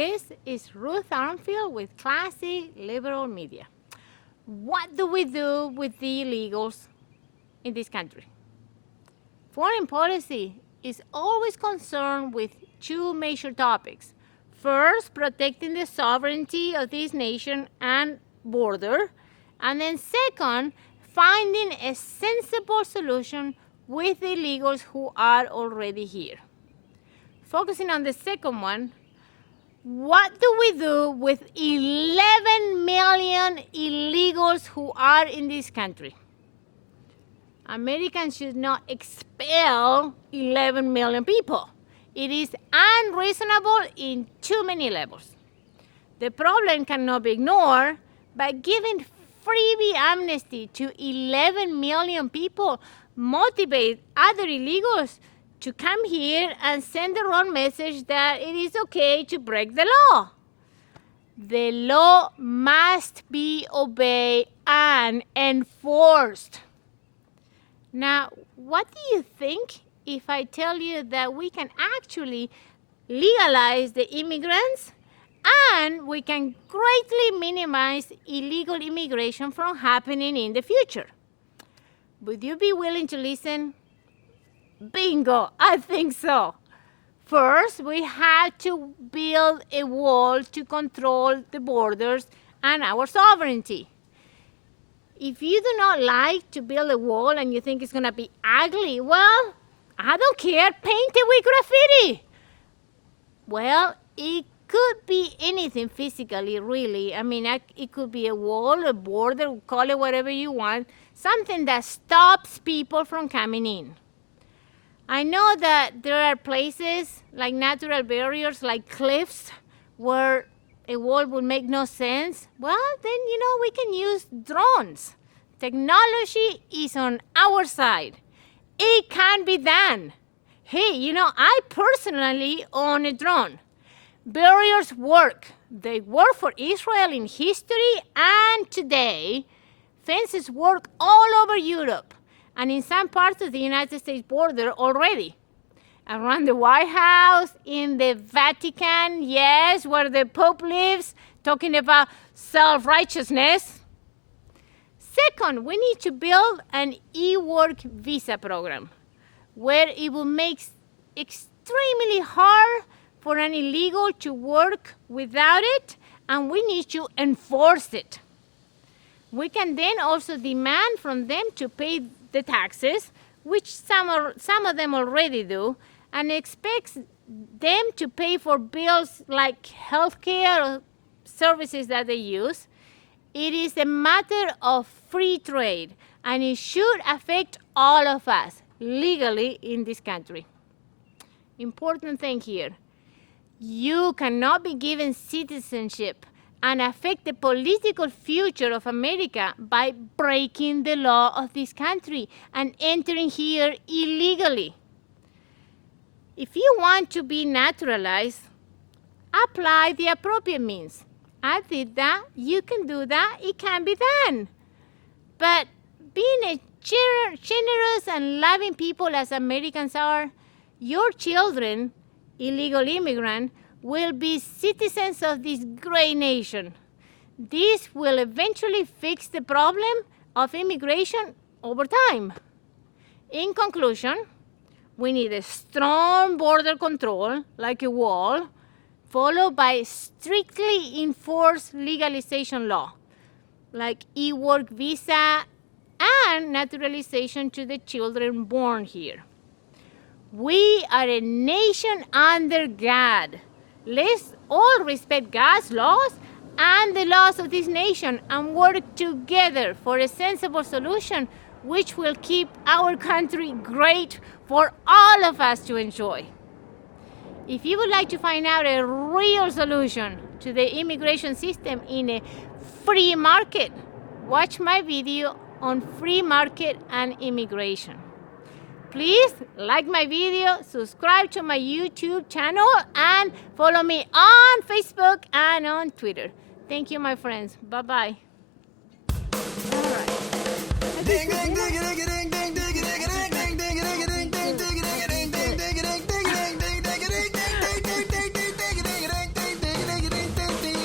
This is Ruth Armfield with Classy Liberal Media. What do we do with the illegals in this country? Foreign policy is always concerned with two major topics. First, protecting the sovereignty of this nation and border. And then second, finding a sensible solution with the illegals who are already here. Focusing on the second one, what do we do with 11 million illegals who are in this country? Americans should not expel 11 million people. It is unreasonable in too many levels. The problem cannot be ignored. By giving freebie amnesty to 11 million people, motivate other illegals to come here and send the wrong message that it is okay to break the law. The law must be obeyed and enforced. Now, what do you think if I tell you that we can actually legalize the immigrants and we can greatly minimize illegal immigration from happening in the future? Would you be willing to listen? Bingo, I think so. First, we have to build a wall to control the borders and our sovereignty. If you do not like to build a wall and you think it's going to be ugly, well, I don't care, paint it with graffiti. Well, it could be anything physically, really. I mean, it could be a wall, a border, call it whatever you want, something that stops people from coming in. I know that there are places like natural barriers, like cliffs, where a wall would make no sense. Well, then, we can use drones. Technology is on our side. It can be done. Hey, I personally own a drone. Barriers work. They work for Israel in history and today. Fences work all over Europe and in some parts of the United States border already. Around the White House, in the Vatican, yes, where the Pope lives, talking about self-righteousness. Second, we need to build an e-work visa program where it will make extremely hard for an illegal to work without it, and we need to enforce it. We can then also demand from them to pay the taxes, which some of them already do, and expect them to pay for bills like healthcare or services that they use. It is a matter of free trade, and it should affect all of us legally in this country. Important thing here. You cannot be given citizenship and affect the political future of America by breaking the law of this country and entering here illegally. If you want to be naturalized, apply the appropriate means. I did that, you can do that, it can be done. But being a generous and loving people as Americans are, your children, illegal immigrants, will be citizens of this great nation. This will eventually fix the problem of immigration over time. In conclusion, we need a strong border control, like a wall, followed by strictly enforced legalization law, like e-work visa and naturalization to the children born here. We are a nation under God. Let's all respect God's laws and the laws of this nation and work together for a sensible solution which will keep our country great for all of us to enjoy. If you would like to find out a real solution to the immigration system in a free market, watch my video on free market and immigration. Please like my video, subscribe to my YouTube channel, and follow me on Facebook and on Twitter. Thank you, my friends. Bye-bye. All right.